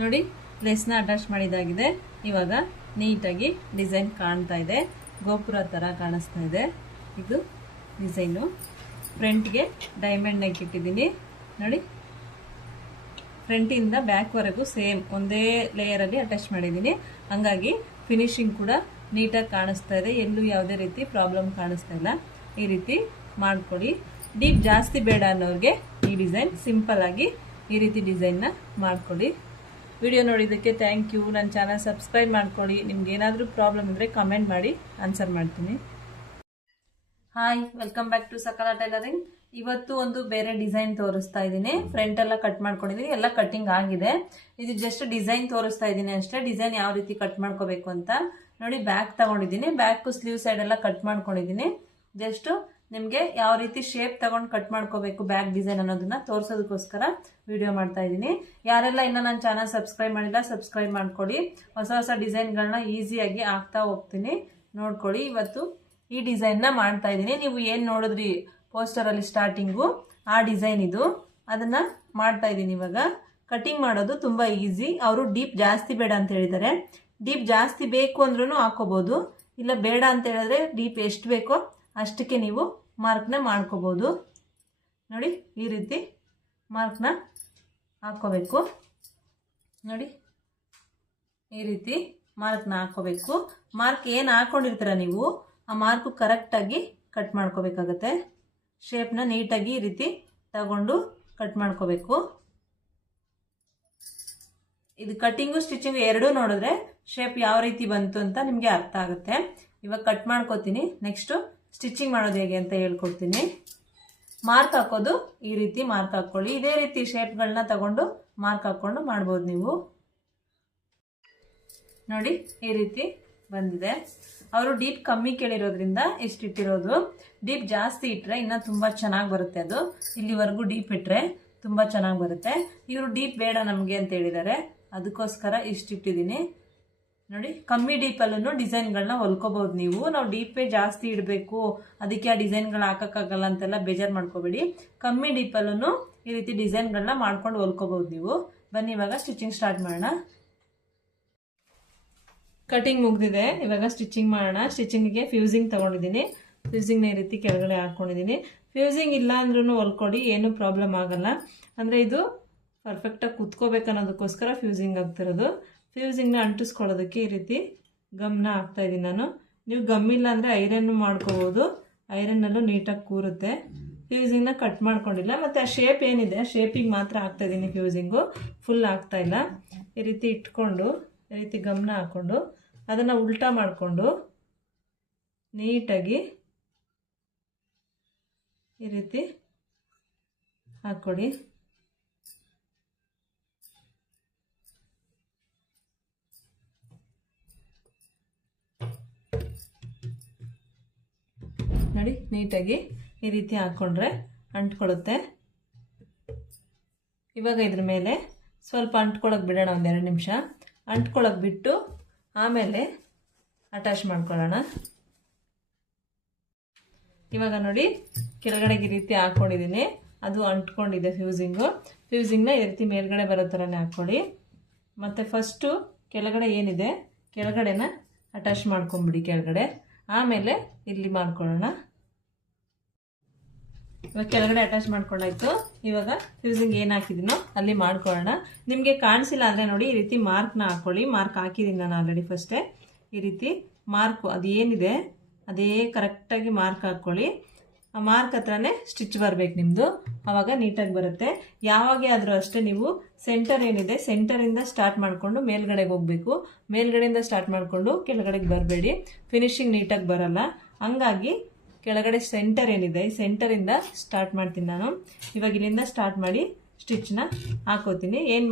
ನೋಡಿ ಲೇಸ್ನ ಅಟ್ಯಾಚ್ ಮಾಡಿದಾಗಿದೆ. ಇವಾಗ ನೀಟಾಗಿ ಡಿಸೈನ್ ಕಾಣ್ತಾ ಇದೆ, ಗೋಪುರ ಥರ ಕಾಣಿಸ್ತಾ ಇದೆ. ಇದು ಡಿಸೈನು. ಫ್ರಂಟ್ಗೆ ಡೈಮಂಡ್ ನೆಕ್ ಇಟ್ಟಿದ್ದೀನಿ ನೋಡಿ. ಫ್ರಂಟಿಂದ ಬ್ಯಾಕ್ವರೆಗೂ ಸೇಮ್ ಒಂದೇ ಲೇಯರಲ್ಲಿ ಅಟ್ಯಾಚ್ ಮಾಡಿದ್ದೀನಿ. ಹಂಗಾಗಿ ಫಿನಿಶಿಂಗ್ ಕೂಡ ನೀಟಾಗಿ ಕಾಣಿಸ್ತಾ ಇದೆ, ಎಲ್ಲೂ ಯಾವುದೇ ರೀತಿ ಪ್ರಾಬ್ಲಮ್ ಕಾಣಿಸ್ತಾ ಇಲ್ಲ. ಈ ರೀತಿ ಮಾಡ್ಕೊಳ್ಳಿ. ಡೀಪ್ ಜಾಸ್ತಿ ಬೇಡ ಅನ್ನೋರಿಗೆ ಈ ಡಿಸೈನ್ ಸಿಂಪಲ್ ಆಗಿ ಈ ರೀತಿ ಡಿಸೈನ್ನ ಮಾಡ್ಕೊಳ್ಳಿ. ವಿಡಿಯೋ ನೋಡಿದ್ದಕ್ಕೆ ಥ್ಯಾಂಕ್ ಯು. ನನ್ನ ಚಾನಲ್ ಸಬ್ಸ್ಕ್ರೈಬ್ ಮಾಡ್ಕೊಳ್ಳಿ. ನಿಮ್ಗೆ ಏನಾದರೂ ಪ್ರಾಬ್ಲಮ್ ಇದ್ದರೆ ಕಮೆಂಟ್ ಮಾಡಿ, ಆನ್ಸರ್ ಮಾಡ್ತೀನಿ. Hi, welcome back to Sakala tailoring. ಇವತ್ತು ಒಂದು ಬೇರೆ ಡಿಸೈನ್ ತೋರಿಸ್ತಾ ಇದ್ದೀನಿ. ಫ್ರಂಟ್ ಎಲ್ಲ ಕಟ್ ಮಾಡ್ಕೊಂಡಿದ್ದೀನಿ, ಎಲ್ಲ ಕಟ್ಟಿಂಗ್ ಆಗಿದೆ. ಇದು ಜಸ್ಟ್ ಡಿಸೈನ್ ತೋರಿಸ್ತಾ ಇದ್ದೀನಿ ಅಷ್ಟೇ. ಡಿಸೈನ್ ಯಾವ ರೀತಿ ಕಟ್ ಮಾಡ್ಕೋಬೇಕು ಅಂತ ನೋಡಿ. ಬ್ಯಾಕ್ ತಗೊಂಡಿದ್ದೀನಿ, ಬ್ಯಾಕ್ ಸ್ಲೀವ್ ಸೈಡ್ ಎಲ್ಲ ಕಟ್ ಮಾಡ್ಕೊಂಡಿದ್ದೀನಿ. ಜಸ್ಟ್ ನಿಮಗೆ ಯಾವ ರೀತಿ ಶೇಪ್ ತಗೊಂಡು ಕಟ್ ಮಾಡ್ಕೋಬೇಕು ಬ್ಯಾಕ್ ಡಿಸೈನ್ ಅನ್ನೋದನ್ನ ತೋರಿಸೋದಕ್ಕೋಸ್ಕರ ವಿಡಿಯೋ ಮಾಡ್ತಾ ಇದ್ದೀನಿ. ಯಾರೆಲ್ಲ ಇನ್ನ ನನ್ನ ಚಾನಲ್ ಸಬ್ಸ್ಕ್ರೈಬ್ ಮಾಡಿಲ್ಲ, ಸಬ್ಸ್ಕ್ರೈಬ್ ಮಾಡ್ಕೊಳ್ಳಿ. ಹೊಸ ಹೊಸ ಡಿಸೈನ್ಗಳನ್ನ ಈಸಿಯಾಗಿ ಹಾಕ್ತಾ ಹೋಗ್ತೀನಿ, ನೋಡ್ಕೊಳ್ಳಿ. ಇವತ್ತು ಈ ಡಿಸೈನ್ನ ಮಾಡ್ತಾ ಇದ್ದೀನಿ. ನೀವು ಏನು ನೋಡಿದ್ರಿ ಪೋಸ್ಟರ್ ಅಲ್ಲಿ ಸ್ಟಾರ್ಟಿಂಗು, ಆ ಡಿಸೈನ್ ಇದು. ಅದನ್ನ ಮಾಡ್ತಾ ಇದ್ದೀನಿ. ಇವಾಗ ಕಟಿಂಗ್ ಮಾಡೋದು ತುಂಬಾ ಈಸಿ. ಅವರು ಡೀಪ್ ಜಾಸ್ತಿ ಬೇಡ ಅಂತ ಹೇಳಿದ್ದಾರೆ. ಡೀಪ್ ಜಾಸ್ತಿ ಬೇಕು ಅಂದ್ರೂ ಹಾಕೋಬಹುದು, ಇಲ್ಲ ಬೇಡ ಅಂತ ಹೇಳಿದ್ರೆ ಡೀಪ್ ಎಷ್ಟು ಬೇಕೋ ಅಷ್ಟಕ್ಕೆ ನೀವು ಮಾರ್ಕ್ನ ಮಾಡ್ಕೋಬಹುದು. ನೋಡಿ ಈ ರೀತಿ ಮಾರ್ಕ್ನ ಹಾಕೋಬೇಕು. ನೋಡಿ ಈ ರೀತಿ ಮಾರ್ಕ್ನ ಹಾಕೋಬೇಕು. ಮಾರ್ಕ್ ಏನು ಹಾಕೊಂಡಿರ್ತೀರ ನೀವು, ಆ ಮಾರ್ಕು ಕರೆಕ್ಟಾಗಿ ಕಟ್ ಮಾಡ್ಕೋಬೇಕಾಗತ್ತೆ. ಶೇಪ್ನ ನೀಟಾಗಿ ಈ ರೀತಿ ತಗೊಂಡು ಕಟ್ ಮಾಡ್ಕೋಬೇಕು. ಇದು ಕಟ್ಟಿಂಗು ಸ್ಟಿಚಿಂಗು ಎರಡೂ ನೋಡಿದ್ರೆ ಶೇಪ್ ಯಾವ ರೀತಿ ಬಂತು ಅಂತ ನಿಮಗೆ ಅರ್ಥ ಆಗುತ್ತೆ. ಇವಾಗ ಕಟ್ ಮಾಡ್ಕೋತೀನಿ. ನೆಕ್ಸ್ಟ್ ಸ್ಟಿಚಿಂಗ್ ಮಾಡೋದು ಹೇಗೆ ಅಂತ ಹೇಳ್ಕೊಡ್ತೀನಿ. ಮಾರ್ಕ್ ಹಾಕೋದು ಈ ರೀತಿ ಮಾರ್ಕ್ ಹಾಕೊಳ್ಳಿ. ಇದೇ ರೀತಿ ಶೇಪ್ಗಳನ್ನ ತಗೊಂಡು ಮಾರ್ಕ್ ಹಾಕೊಂಡು ಮಾಡ್ಬೋದು ನೀವು. ನೋಡಿ ಈ ರೀತಿ ಬಂದಿದೆ. ಅವರು ಡೀಪ್ ಕಮ್ಮಿ ಕೇಳಿರೋದ್ರಿಂದ ಇಷ್ಟು ಇಟ್ಟಿರೋದು. ಡೀಪ್ ಜಾಸ್ತಿ ಇಟ್ಟರೆ ಇನ್ನ ತುಂಬಾ ಚೆನ್ನಾಗಿ ಬರುತ್ತೆ. ಅದು ಇಲ್ಲಿವರೆಗೂ ಡೀಪ್ ಇಟ್ಟರೆ ತುಂಬಾ ಚೆನ್ನಾಗಿ ಬರುತ್ತೆ. ಇವರು ಡೀಪ್ ಬೇಡ ನಮಗೆ ಅಂತ ಹೇಳಿದ್ದಾರೆ, ಅದಕ್ಕೋಸ್ಕರ ಇಷ್ಟು ಇಟ್ಟಿದ್ದೀನಿ. ನೋಡಿ ಕಮ್ಮಿ ಡೀಪಲ್ಲೂ ಡಿಸೈನ್ಗಳನ್ನ ಹೊಲ್ಕೋಬಹುದು ನೀವು. ನಾವು ಡೀಪೇ ಜಾಸ್ತಿ ಇಡಬೇಕು, ಅದಕ್ಕೆ ಆ ಡಿಸೈನ್ಗಳು ಹಾಕಕ್ಕಾಗಲ್ಲ ಅಂತೆಲ್ಲ ಬೇಜಾರು ಮಾಡ್ಕೋಬೇಡಿ. ಕಮ್ಮಿ ಡೀಪಲ್ಲೂ ಈ ರೀತಿ ಡಿಸೈನ್ಗಳನ್ನ ಮಾಡ್ಕೊಂಡು ಹೊಲ್ಕೋಬಹುದು ನೀವು. ಬನ್ನಿ ಇವಾಗ ಸ್ಟಿಚಿಂಗ್ ಸ್ಟಾರ್ಟ್ ಮಾಡೋಣ. ಕಟಿಂಗ್ ಮುಗ್ದಿದೆ, ಇವಾಗ ಸ್ಟಿಚಿಂಗ್ ಮಾಡೋಣ. ಸ್ಟಿಚಿಂಗಿಗೆ ಫ್ಯೂಸಿಂಗ್ ತಗೊಂಡಿದ್ದೀನಿ. ಫ್ಯೂಸಿಂಗ್ನ ಈ ರೀತಿ ಕೆಳಗಡೆ ಹಾಕೊಂಡಿದ್ದೀನಿ. ಫ್ಯೂಸಿಂಗ್ ಇಲ್ಲ ಅಂದ್ರೂ ಹೊಲ್ಕೊಡಿ, ಏನು ಪ್ರಾಬ್ಲಮ್ ಆಗಲ್ಲ. ಅಂದರೆ ಇದು ಪರ್ಫೆಕ್ಟಾಗಿ ಕುತ್ಕೋಬೇಕು ಅನ್ನೋದಕ್ಕೋಸ್ಕರ ಫ್ಯೂಸಿಂಗ್ ಆಗ್ತಿರೋದು. ಫ್ಯೂಸಿಂಗ್ನ ಅಂಟಿಸ್ಕೊಳ್ಳೋದಕ್ಕೆ ಈ ರೀತಿ ಗಮ್ನ ಹಾಕ್ತಾ ಇದ್ದೀನಿ ನಾನು. ನೀವು ಗಮ್ ಇಲ್ಲ ಅಂದರೆ ಐರನ್ ಮಾಡ್ಕೋಬೋದು, ಐರನ್ನಲ್ಲೂ ನೀಟಾಗಿ ಕೂರುತ್ತೆ. ಫ್ಯೂಸಿಂಗ್ನ ಕಟ್ ಮಾಡ್ಕೊಂಡಿಲ್ಲ. ಮತ್ತು ಆ ಶೇಪ್ ಏನಿದೆ ಶೇಪಿಗೆ ಮಾತ್ರ ಹಾಕ್ತಾ ಇದ್ದೀನಿ ಫ್ಯೂಸಿಂಗು, ಫುಲ್ ಹಾಕ್ತಾ ಇಲ್ಲ. ಈ ರೀತಿ ಇಟ್ಕೊಂಡು ಈ ರೀತಿ ಗಮ್ನ ಹಾಕ್ಕೊಂಡು ಅದನ್ನು ಉಲ್ಟಾ ಮಾಡಿಕೊಂಡು ನೀಟಾಗಿ ಈ ರೀತಿ ಹಾಕ್ಕೊಡಿ. ನೋಡಿ ನೀಟಾಗಿ ಈ ರೀತಿ ಹಾಕ್ಕೊಂಡ್ರೆ ಅಂಟ್ಕೊಳ್ಳುತ್ತೆ. ಇವಾಗ ಇದ್ರ ಮೇಲೆ ಸ್ವಲ್ಪ ಅಂಟ್ಕೊಳ್ಳೋಕೆ ಬಿಡೋಣ, ಒಂದೆರಡು ನಿಮಿಷ ಅಂಟ್ಕೊಳ್ಳೋಕೆ ಬಿಟ್ಟು ಆಮೇಲೆ ಅಟ್ಯಾಚ್ ಮಾಡ್ಕೊಳ್ಳೋಣ. ಇವಾಗ ನೋಡಿ ಕೆಳಗಡೆಗೆ ಈ ರೀತಿ ಹಾಕ್ಕೊಂಡಿದ್ದೀನಿ, ಅದು ಅಂಟ್ಕೊಂಡಿದೆ ಫ್ಯೂಸಿಂಗು. ಫ್ಯೂಸಿಂಗ್ನ ಈ ರೀತಿ ಮೇಲ್ಗಡೆ ಬರೋ ಥರನೇ ಹಾಕ್ಕೊಳ್ಳಿ. ಮತ್ತು ಫಸ್ಟು ಕೆಳಗಡೆ ಏನಿದೆ ಕೆಳಗಡೆನ ಅಟ್ಯಾಚ್ ಮಾಡ್ಕೊಂಬಿಡಿ ಕೆಳಗಡೆ, ಆಮೇಲೆ ಇಲ್ಲಿ ಮಾಡ್ಕೊಳ್ಳೋಣ. ಇವಾಗ ಕೆಳಗಡೆ ಅಟ್ಯಾಚ್ ಮಾಡ್ಕೊಂಡಾಯ್ತು. ಇವಾಗ ಫ್ಯೂಸಿಂಗ್ ಏನು ಹಾಕಿದ್ದೀನೋ ಅಲ್ಲಿ ಮಾಡ್ಕೊಳ್ಳೋಣ. ನಿಮಗೆ ಕಾಣಿಸಿಲ್ಲ ಅಂದರೆ ನೋಡಿ ಈ ರೀತಿ ಮಾರ್ಕ್ನ ಹಾಕ್ಕೊಳ್ಳಿ. ಮಾರ್ಕ್ ಹಾಕಿದ್ದೀನಿ ನಾನು ಆಲ್ರೆಡಿ ಫಸ್ಟೇ. ಈ ರೀತಿ ಮಾರ್ಕು ಅದು ಏನಿದೆ ಅದೇ ಕರೆಕ್ಟಾಗಿ ಮಾರ್ಕ್ ಹಾಕ್ಕೊಳ್ಳಿ. ಆ ಮಾರ್ಕ್ ಹತ್ರನೇ ಸ್ಟಿಚ್ ಬರಬೇಕು ನಿಮ್ಮದು, ಆವಾಗ ನೀಟಾಗಿ ಬರುತ್ತೆ. ಯಾವಾಗೇ ಆದರೂ ಅಷ್ಟೇ ನೀವು ಸೆಂಟರ್ ಏನಿದೆ ಸೆಂಟರಿಂದ ಸ್ಟಾರ್ಟ್ ಮಾಡಿಕೊಂಡು ಮೇಲ್ಗಡೆಗೆ ಹೋಗಬೇಕು. ಮೇಲ್ಗಡೆಯಿಂದ ಸ್ಟಾರ್ಟ್ ಮಾಡಿಕೊಂಡು ಕೆಳಗಡೆಗೆ ಬರಬೇಡಿ, ಫಿನಿಶಿಂಗ್ ನೀಟಾಗಿ ಬರಲ್ಲ. ಹಂಗಾಗಿ ಕೆಳಗಡೆ ಸೆಂಟರ್ ಏನಿದೆ ಈ ಸೆಂಟರಿಂದ ಸ್ಟಾರ್ಟ್ ಮಾಡ್ತೀನಿ ನಾನು. ಇವಾಗ ಇಲ್ಲಿಂದ ಸ್ಟಾರ್ಟ್ ಮಾಡಿ ಸ್ಟಿಚ್ನ ಹಾಕೋತೀನಿ. ಏನು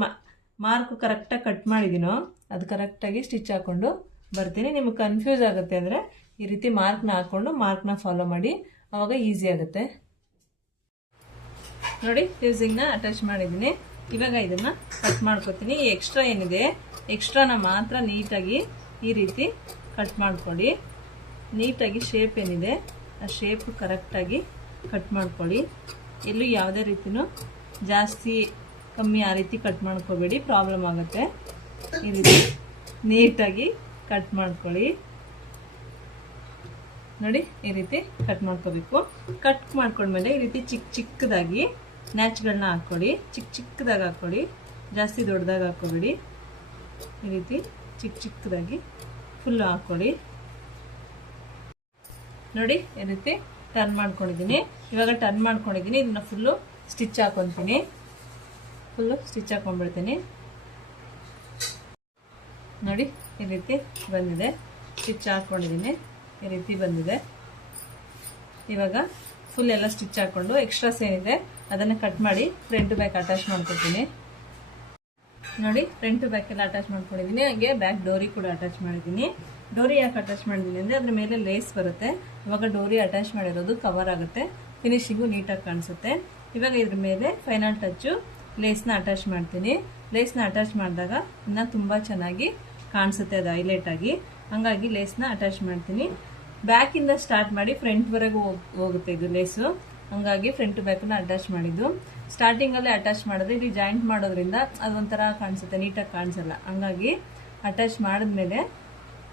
ಮಾರ್ಕು ಕರೆಕ್ಟಾಗಿ ಕಟ್ ಮಾಡಿದ್ದೀನೋ ಅದು ಕರೆಕ್ಟಾಗಿ ಸ್ಟಿಚ್ ಹಾಕ್ಕೊಂಡು ಬರ್ತೀನಿ. ನಿಮಗೆ ಕನ್ಫ್ಯೂಸ್ ಆಗುತ್ತೆ ಅಂದರೆ ಈ ರೀತಿ ಮಾರ್ಕ್ನ ಹಾಕ್ಕೊಂಡು ಮಾರ್ಕ್ನ ಫಾಲೋ ಮಾಡಿ, ಆವಾಗ ಈಸಿ ಆಗುತ್ತೆ. ನೋಡಿ ಫ್ಯೂಸಿಂಗ್ನ ಅಟ್ಯಾಚ್ ಮಾಡಿದ್ದೀನಿ. ಇವಾಗ ಇದನ್ನು ಕಟ್ ಮಾಡ್ಕೊತೀನಿ. ಈ ಎಕ್ಸ್ಟ್ರಾ ಏನಿದೆ ಎಕ್ಸ್ಟ್ರಾನ ಮಾತ್ರ ನೀಟಾಗಿ ಈ ರೀತಿ ಕಟ್ ಮಾಡ್ಕೊಳ್ಳಿ. ನೀಟಾಗಿ ಶೇಪ್ ಏನಿದೆ ಆ ಶೇಪ್ ಕರೆಕ್ಟಾಗಿ ಕಟ್ ಮಾಡ್ಕೊಳ್ಳಿ. ಎಲ್ಲೂ ಯಾವುದೇ ರೀತಿಯೂ ಜಾಸ್ತಿ ಕಮ್ಮಿ ಆ ರೀತಿ ಕಟ್ ಮಾಡ್ಕೋಬೇಡಿ, ಪ್ರಾಬ್ಲಮ್ ಆಗುತ್ತೆ. ಈ ರೀತಿ ನೀಟಾಗಿ ಕಟ್ ಮಾಡ್ಕೊಳ್ಳಿ. ನೋಡಿ ಈ ರೀತಿ ಕಟ್ ಮಾಡ್ಕೋಬೇಕು. ಕಟ್ ಮಾಡ್ಕೊಂಡ್ಮೇಲೆ ಈ ರೀತಿ ಚಿಕ್ಕದಾಗಿ ನ್ಯಾಚ್ಗಳನ್ನ ಹಾಕ್ಕೊಳ್ಳಿ. ಚಿಕ್ಕದಾಗಿ ಹಾಕ್ಕೊಳ್ಳಿ, ಜಾಸ್ತಿ ದೊಡ್ಡದಾಗಿ ಹಾಕ್ಕೋಬೇಡಿ. ಈ ರೀತಿ ಚಿಕ್ಕದಾಗಿ ಫುಲ್ ಹಾಕ್ಕೊಳ್ಳಿ. ನೋಡಿ ಈ ರೀತಿ ಟರ್ನ್ ಮಾಡ್ಕೊಂಡಿದ್ದೀನಿ. ಇವಾಗ ಟರ್ನ್ ಮಾಡ್ಕೊಂಡಿದ್ದೀನಿ. ಇದನ್ನ ಫುಲ್ಲು ಸ್ಟಿಚ್ ಹಾಕೊತೀನಿ. ಫುಲ್ಲು ಸ್ಟಿಚ್ ಹಾಕೊಂಡ್ಬಿಡ್ತೀನಿ. ನೋಡಿ ಈ ರೀತಿ ಬಂದಿದೆ. ಸ್ಟಿಚ್ ಹಾಕೊಂಡಿದ್ದೀನಿ. ಈ ರೀತಿ ಬಂದಿದೆ. ಇವಾಗ ಫುಲ್ ಎಲ್ಲ ಸ್ಟಿಚ್ ಹಾಕೊಂಡು ಎಕ್ಸ್ಟ್ರಾಸ್ ಏನಿದೆ ಅದನ್ನು ಕಟ್ ಮಾಡಿ ಫ್ರಂಟ್ ಟು ಬ್ಯಾಕ್ ಅಟ್ಯಾಚ್ ಮಾಡ್ಕೊತೀನಿ. ನೋಡಿ ಫ್ರಂಟ್ ಟು ಬ್ಯಾಕ್ ಎಲ್ಲ ಅಟ್ಯಾಚ್ ಮಾಡ್ಕೊಂಡಿದ್ದೀನಿ. ಹಾಗೆ ಬ್ಯಾಕ್ ಡೋರಿ ಕೂಡ ಅಟ್ಯಾಚ್ ಮಾಡಿದ್ದೀನಿ. ಡೋರಿ ಯಾಕೆ ಅಟ್ಯಾಚ್ ಮಾಡಿದ್ದೀನಿ ಅಂದರೆ ಅದ್ರ ಮೇಲೆ ಲೇಸ್ ಬರುತ್ತೆ. ಇವಾಗ ಡೋರಿ ಅಟ್ಯಾಚ್ ಮಾಡಿರೋದು ಕವರ್ ಆಗುತ್ತೆ, ಫಿನಿಶಿಂಗು ನೀಟಾಗಿ ಕಾಣಿಸುತ್ತೆ. ಇವಾಗ ಇದ್ರ ಮೇಲೆ ಫೈನಲ್ ಟಚ್ಚು ಲೇಸ್ನ ಅಟ್ಯಾಚ್ ಮಾಡ್ತೀನಿ. ಲೇಸ್ನ ಅಟ್ಯಾಚ್ ಮಾಡಿದಾಗ ಇನ್ನೂ ತುಂಬ ಚೆನ್ನಾಗಿ ಕಾಣಿಸುತ್ತೆ, ಅದು ಹೈಲೈಟ್ ಆಗಿ. ಹಂಗಾಗಿ ಲೇಸ್ನ ಅಟ್ಯಾಚ್ ಮಾಡ್ತೀನಿ. ಬ್ಯಾಕಿಂದ ಸ್ಟಾರ್ಟ್ ಮಾಡಿ ಫ್ರಂಟ್ವರೆಗೂ ಹೋಗುತ್ತೆ ಇದು ಲೇಸು. ಹಂಗಾಗಿ ಫ್ರಂಟ್ ಟು ಬ್ಯಾಕ್ನ ಅಟ್ಯಾಚ್ ಮಾಡಿದ್ದು. ಸ್ಟಾರ್ಟಿಂಗಲ್ಲೇ ಅಟ್ಯಾಚ್ ಮಾಡಿದ್ರೆ ಇಲ್ಲಿ ಜಾಯಿಂಟ್ ಮಾಡೋದ್ರಿಂದ ಅದೊಂಥರ ಕಾಣಿಸುತ್ತೆ, ನೀಟಾಗಿ ಕಾಣಿಸಲ್ಲ. ಹಂಗಾಗಿ ಅಟ್ಯಾಚ್ ಮಾಡಿದ್ಮೇಲೆ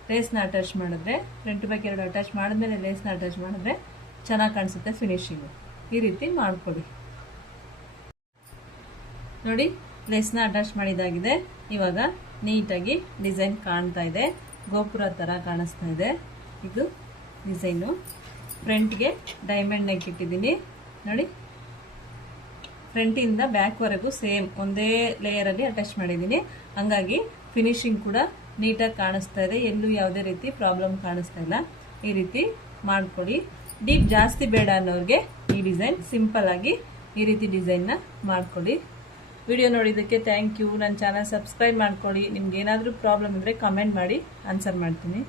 ಲೇಸ್ನ ಅಟ್ಯಾಚ್ ಮಾಡಿದ್ರೆ, ಫ್ರಂಟ್ ಟು ಬ್ಯಾಕ್ ಎರಡು ಅಟ್ಯಾಚ್ ಮಾಡಿದ್ಮೇಲೆ ಲೇಸ್ನ ಅಟ್ಯಾಚ್ ಮಾಡಿದ್ರೆ ಚೆನ್ನಾಗಿ ಕಾಣಿಸುತ್ತೆ ಫಿನಿಶಿಂಗು. ಈ ರೀತಿ ಮಾಡ್ಕೊಡಿ. ನೋಡಿ ಲೇಸ್ನ ಅಟ್ಯಾಚ್ ಮಾಡಿದಾಗಿದೆ. ಇವಾಗ ನೀಟಾಗಿ ಡಿಸೈನ್ ಕಾಣ್ತಾ ಇದೆ, ಗೋಪುರ ಥರ ಕಾಣಿಸ್ತಾ ಇದೆ. ಇದು ಡಿಸೈನು. ಫ್ರಂಟ್ಗೆ ಡೈಮಂಡ್ ನೆಕ್ ಇಟ್ಟಿದ್ದೀನಿ. ನೋಡಿ ಫ್ರಂಟಿಂದ ಬ್ಯಾಕ್ವರೆಗೂ ಸೇಮ್ ಒಂದೇ ಲೇಯರಲ್ಲಿ ಅಟ್ಯಾಚ್ ಮಾಡಿದ್ದೀನಿ. ಹಂಗಾಗಿ ಫಿನಿಶಿಂಗ್ ಕೂಡ ನೀಟಾಗಿ ಕಾಣಿಸ್ತಾ ಇದೆ, ಎಲ್ಲೂ ಯಾವುದೇ ರೀತಿ ಪ್ರಾಬ್ಲಮ್ ಕಾಣಿಸ್ತಾ ಇಲ್ಲ. ಈ ರೀತಿ ಮಾಡ್ಕೊಳ್ಳಿ. ಡೀಪ್ ಜಾಸ್ತಿ ಬೇಡ ಅನ್ನೋರಿಗೆ ಈ ಡಿಸೈನ್ ಸಿಂಪಲ್ ಆಗಿ ಈ ರೀತಿ ಡಿಸೈನ್ನ ಮಾಡ್ಕೊಳ್ಳಿ. ವಿಡಿಯೋ ನೋಡಿದ್ದಕ್ಕೆ ಥ್ಯಾಂಕ್ ಯು. ನನ್ನ ಚಾನಲ್ ಸಬ್ಸ್ಕ್ರೈಬ್ ಮಾಡ್ಕೊಳ್ಳಿ. ನಿಮ್ಗೆ ಏನಾದರೂ ಪ್ರಾಬ್ಲಮ್ ಇದ್ದರೆ ಕಮೆಂಟ್ ಮಾಡಿ ಆನ್ಸರ್ ಮಾಡ್ತೀನಿ.